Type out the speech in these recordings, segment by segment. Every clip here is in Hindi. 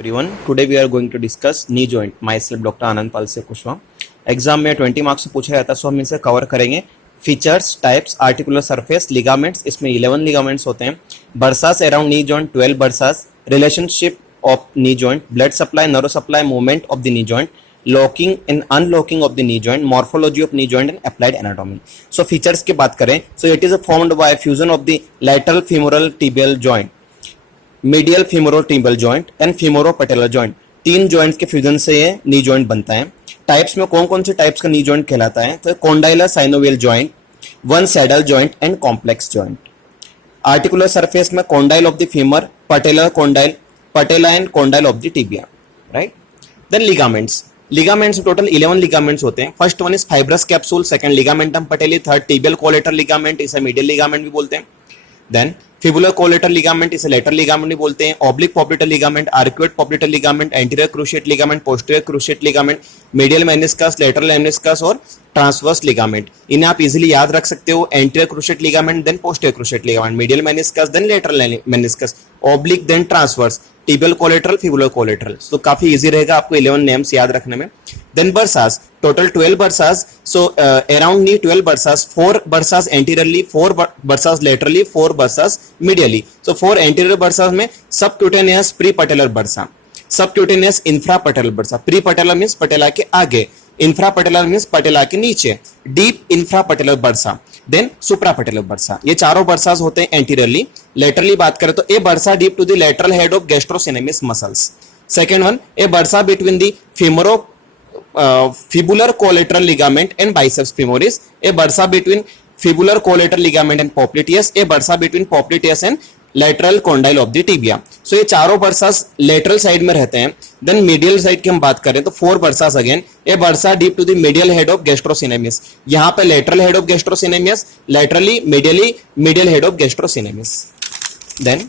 Everyone, today we are going to discuss knee joint. Myself Dr. आनंद पाल से कुशवाहा. एग्जाम में 20 मार्क्स से पूछा जाता है, सो हम इसे कवर करेंगे. Features, types, articular surface, ligaments, इसमें 11 लिगामेंट्स होते हैं. Bursas around knee joint 12 bursas. Relationship of knee joint, blood supply, nerve supply, movement of the knee joint, locking and unlocking of the knee joint, morphology of knee joint and applied anatomy. So features की बात करें, so it is formed by fusion of the lateral femoral tibial joint, medial femorotibial joint and femoropatellar joint. तीन जॉइंट्स के फ्यूजन से ये नी जॉइंट बनता है. टाइप्स में कौन कौन से टाइप्स का नी जॉइंट कहलाता है? तो condylar synovial joint, one saddle joint and complex joint. Articular surface में condyle of the femur, patellar condyle, patella and condyle of the tibia, right. Then ligaments. Ligaments total 11 ligaments होते हैं. First one is fibrous capsule, second ligamentum patellae, third tibial collateral ligament, इसे मीडियल लिगामेंट भी बोलते हैं. देन फिबुलर कोलेटर लिगामेंट, इसे लेटर लिगामेंट भी बोलते हैं. Oblique popliteal ligament, arcuate पॉप्लिटर ligament, anterior cruciate ligament, posterior cruciate ligament, medial meniscus, lateral meniscus और ट्रांसवर्स लिगामेंट. इन्हें आप इजीली याद रख सकते हो. Anterior cruciate ligament, then posterior cruciate ligament, medial meniscus, then lateral meniscus, oblique, then transverse, tibial collateral, fibular collateral. तो काफी इजी रहेगा आपको 11 नेम्स याद रखने में. Then bursas, total 12 bursas. So around knee 12 bursas, 4 bursas anteriorly, 4 bursas laterally, 4 bursas medially. So 4 anterior bursas में subcutaneous pre patellar bursa, subcutaneous infra patellar bursa. Pre patellar means patella के आगे, इंफ्रा पटेलर मींस पटेला के नीचे, deep infra patellar bursa, then supra patellar bursa. ये चारों बर्सास होते हैं एंटीरियरली. लेटरली बात करें तो a bursa deep to the lateral head of gastrocnemius muscles. Second one, a bursa between the femoro fibular collateral ligament and biceps femoris, a bursa between fibular collateral ligament and popliteus, a bursa between popliteus and lateral condyle of the tibia. So ये चारों बर्सास लेटरल साइड में रहते हैं. देन मीडियल साइड की हम बात करें तो 4 bursas again, a bursa deep to the medial head of gastrocnemius. यहाँ पे lateral head of gastrocnemius, laterally medially medial head of gastrocnemius. Then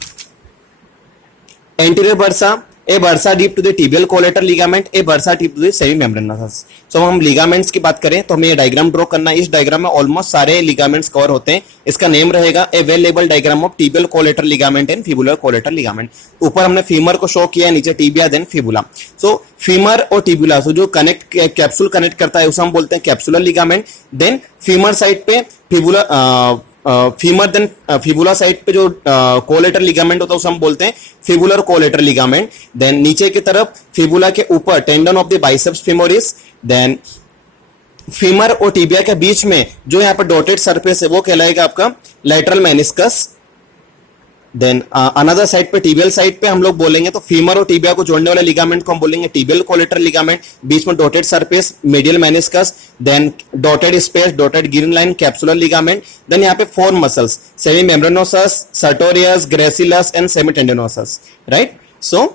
anterior bursa, a bursa deep to the tibial collateral ligament, a bursa deep to the semi membranous. So हम लिगामेंट्स की बात करें तो हमें ये डायग्राम ड्रॉ करना है. इस डायग्राम में ऑलमोस्ट सारे लिगामेंट्स कवर होते हैं. इसका नेम रहेगा a well label diagram of tibial collateral ligament and fibular collateral ligament. ऊपर हमने फीमर को शो किया, नीचे tibia, then fibula. So femur और टिबुला, सो जो कनेक्ट कैप्सूल कनेक्ट करता है उसे हम बोलते हैं capsular ligament. Then femur side पे fibula, femur, then fibula side पे जो कोलेटर लिगामेंट होता है उसे हम बोलते हैं फिबुलर कोलेटर लिगामेंट. देन नीचे की तरफ फिबुला के ऊपर tendon of the biceps femoris. Then femur और टिबिया के बीच में जो यहाँ पर डॉटेड सरफेस है वो कहलाएगा आपका lateral meniscus. Then another side पे टिबियल साइड पे हम लोग बोलेंगे तो फीमर और टिबिया को जोड़ने वाले लिगामेंट को हम बोलेंगे टिबियल कोलेटर लिगामेंट. बीच में dotted surface medial meniscus, then dotted space, dotted green line, capsular ligament. Then यहाँ पे 4 muscles, semi membranosus, sartorius, gracilis and semi tendinosus, right. So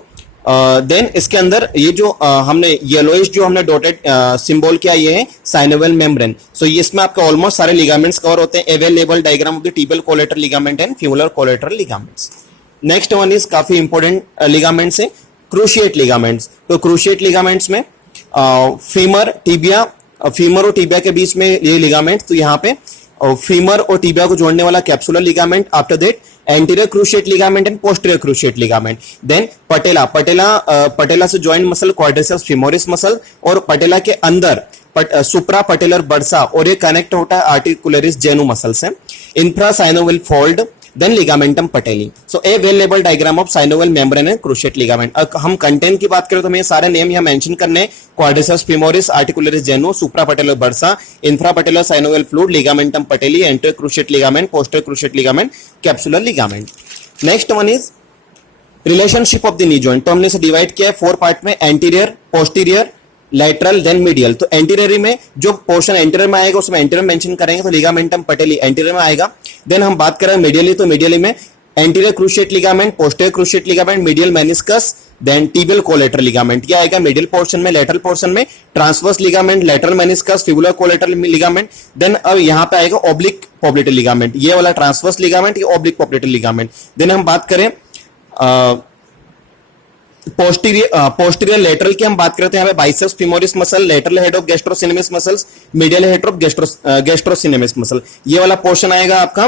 then इसके अंदर ये जो हमने येलोइश जो हमने डॉटेड सिंबल किया ये है साइनोवियल मेम्ब्रेन. सो इसमें आपका ऑलमोस्ट सारे लिगामेंट्स कवर होते हैं. Available diagram of the tibial collateral ligament and femoral collateral ligaments. Next one is काफी इंपॉर्टेंट लिगामेंट्स है, क्रूशिएट लिगामेंट्स. तो क्रूशिएट लिगामेंट्स में फीमर टिबिया, फीमर और टिबिया के बीच में ये लिगामेंट. तो यहाँ पे फीमर और टिबिया को जोड़ने वाला capsular ligament. After that anterior cruciate ligament and posterior cruciate ligament. Then patella, patella से joint muscle quadriceps femoris muscle, और पटेला के अंदर सुप्रा पटेलर बर्सा, और ये कनेक्ट होता है आर्टिकुलरिस जेनु मसल से. Infra synovial fold, then ligamentum patellae. So a well label diagram of synovial membrane and cruciate ligament. हम कंटेंट की बात करें तो हमें सारे नेम यहाँ मेंशन करने, quadriceps femoris, articularis genu, supra patellar bursa, infra patellar synovial fluid, ligamentum patellae, anterior cruciate ligament, posterior cruciate ligament, capsular ligament. Next one is relationship of the knee joint. तो हमने इसे डिवाइड किया है 4 पार्ट में, anterior, posterior, lateral, then medial. तो एंटीरियर में जो पोर्शन एंटीरियर में आएगा उसमें एंटीरियर मेंशन करेंगे, तो लिगामेंटम पटेली एंटीरियर में आएगा. देन हम बात करें मीडियली, तो मीडियली में anterior cruciate ligament, posterior cruciate ligament, medial meniscus, then tibial collateral ligament. ये आएगा मीडियल पोर्शन में. लेटरल पोर्शन में transverse ligament, lateral meniscus, fibular collateral ligament. Then अब यहाँ पे आएगा ऑब्लिक पॉप्लिटर लिगामेंट, ये वाला ट्रांसवर्स लिगामेंट, ये ऑब्लिक पॉप्लिटर लिगामेंट. देन हम बात करें पोस्टीरियर लेटरल की हम बात करते हैं, यहाँ पे biceps femoris muscle, lateral head of gastrocnemius muscles, medial head of gastrocnemius muscle. ये वाला पोर्शन आएगा आपका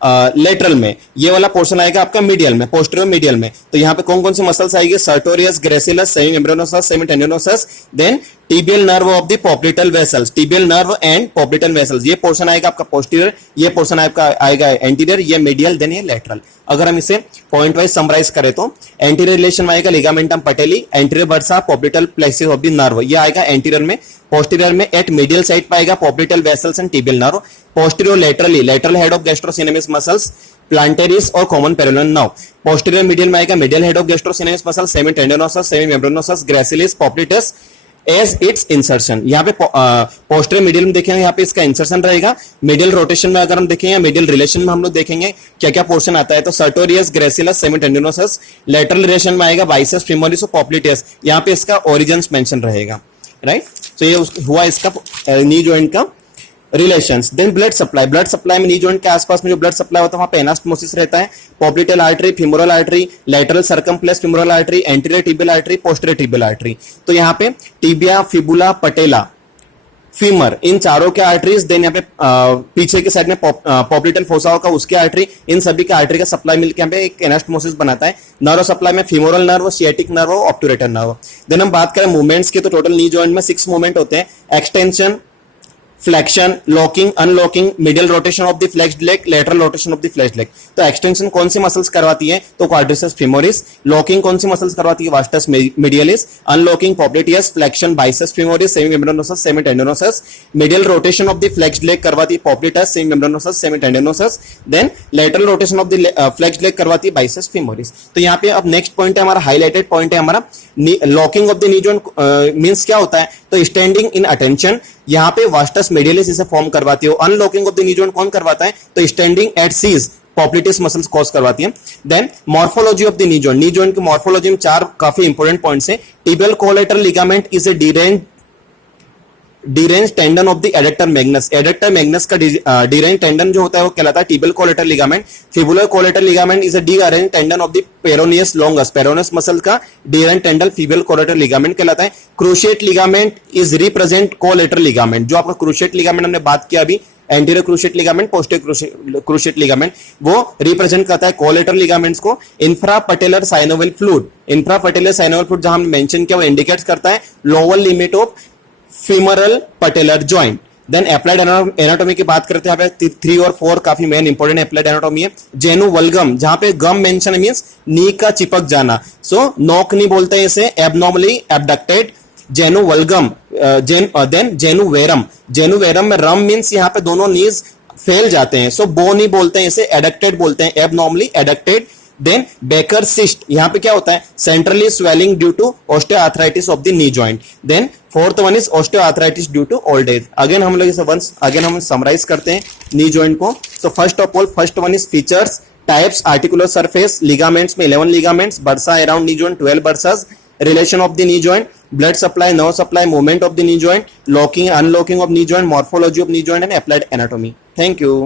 लेटरल में, ये वाला पोर्शन आएगा आपका मीडियल में, पोस्टीरियर मीडियल में। तो यहाँ पे कौन कौन सी मसल्स आएगी, sartorius, gracilis, semi membranosus, semi tendinosus, then tibial nerve of the popliteal vessels, tibial nerve and popliteal vessels. ये पोर्शन आएगा आपका पोस्टीरियर, ये पोर्शन आपका आएगा एंटीरियर, ये मीडियल, देन ये लेटरल। अगर हम इसे पॉइंट वाइज समराइज करें तो एंटीरियर रिलेशन में आएगा ligamentum patellae, anterior bursa, popliteal plexus of the nerve, ये आएगा एंटीरियर में। पोस्टीरियर में एट मीडियल साइड पाएगा popliteal vessels and tibial nerve. Posterior laterally, lateral head of gastrocnemius muscles, plantaris और common peroneal nerve. Posterior medial में आएगा medial head of gastrocnemius muscles, semi tendinosus, semi membranosus, gracilis, popliteus as its insertion. यहाँ पे पोस्टीरियर मीडियल में देखेंगे, यहाँ पे इसका इंसर्शन रहेगा। मीडियल रोटेशन में अगर हम देखेंगे, मीडियल रिलेशन में हम लोग देखेंगे क्या क्या पोर्शन आता है, तो Sartorius, gracilis, semi टेंडिनोसस। Lateral relation में आएगा बाइसेप्स, फेमोरिस और पॉप्लिटेस, यहाँ पे इसका ओरिजिन्स मेंशन रहेगा, राइट। तो ये हुआ इसका नी जॉइंट का relations. Then blood supply, blood supply में नी जॉइंट के आसपास में जो ब्लड सप्लाई होता है वहां पे एनास्टोमोसिस रहता है। Popliteal artery, femoral artery, lateral circumflex femoral artery, anterior tibial artery, posterior tibial artery. तो यहाँ पे टिबिया, फिबुला, पटेला, फीमर, इन चारों के आर्टरीज। देन यहाँ पे पीछे के साइड में पॉप्लिटल फोसा होगा, उसके आर्टरी, इन सभी के आर्टरी का सप्लाई मिलकर यहाँ पे एक एनास्टोमोसिस बनाता है। नर्व सप्लाई में femoral nerve, sciatic nerve, obturator nerve. Then हम बात करें मूवमेंट्स की, तो टोटल नी जॉइंट में 6 मूवमेंट होते हैं। Extension, flexion, locking, unlocking, medial rotation of the flexed leg, lateral rotation of the flexed leg. तो एक्सटेंशन कौन सी मसल्स करवाती है, तो क्वाड्रिसेप्स फीमोरिस। लॉकिंग कौन सी मसल्स करवाती है, vastus medialis. Unlocking popliteus, flexion biceps femoris, semi membranosus, semi tendinosus. Medial rotation of the flexed leg करवाती है popliteus, semi membranosus, semi tendinosus. Then lateral rotation of the flexed leg करवाती है बाइसेप्स फीमोरिस। तो यहाँ पे अब नेक्स्ट पॉइंट है हमारा, हाईलाइटेड पॉइंट है हमारा, locking of the knee joint means क्या होता है, तो स्टैंडिंग इन अटेंशन, यहाँ पे वास्टस मीडियलिस इसे फॉर्म करवाती है। Unlocking of the knee joint कौन करवाता है, तो standing at ease popliteus muscles cause करवाती है। देन morphology of the knee joint, knee joint की मॉर्फोलॉजी में 4 काफी इंपॉर्टेंट पॉइंट्स है। Tibial collateral ligament is a derange tendon of the adductor magnus, adductor magnus का डीरेंज टेंडन जो होता है वो कहलाता है tibial collateral ligament. Fibular collateral ligament is a derange tendon of the peroneus longus, peroneus muscle का derange tendon fibular collateral ligament कहलाता है। Cruciate ligament is represent collateral ligament, जो आपका क्रूशिएट लिगामेंट हमने बात किया अभी, anterior cruciate ligament, posterior cruciate ligament, वो रिप्रेजेंट करता है कोलेटरल लिगामेंट्स को। Infrapatellar synovial fluid, infrapatellar synovial fluid जहां हम मेंशन किया वो इंडिकेट्स करता है lower limit of femoral patellar joint. Then applied anatomy की बात करते हैं, यहाँ पे 3 और 4 काफी मेन इंपॉर्टेंट अप्लाइड एनाटॉमी है। जेनु वल्गम, जहां पे गम मेंशन है मींस नी का चिपक जाना, सो नॉक नी बोलते हैं इसे, abnormally abducted. Genu valgum, then genu varum, genu varum में रम मींस यहाँ पे दोनों नीज फैल जाते हैं, सो बो नी बोलते हैं इसे, एडक्टेड बोलते हैं, abnormally adducted. Then Baker cyst, यहाँ पे क्या होता है, centrally swelling due to osteoarthritis of the knee joint. Then fourth one is osteoarthritis due to old age. Again हम लोग इसे वंस अगेन हम समराइज करते हैं नी जॉइंट को। तो first of all, first one is features, types, articular surface, ligaments में 11 ligaments, bursa around knee joint 12 bursas, relation of the knee joint, blood supply, nerve supply, movement of the knee joint, locking unlocking of knee joint, morphology of knee joint and applied anatomy. Thank you.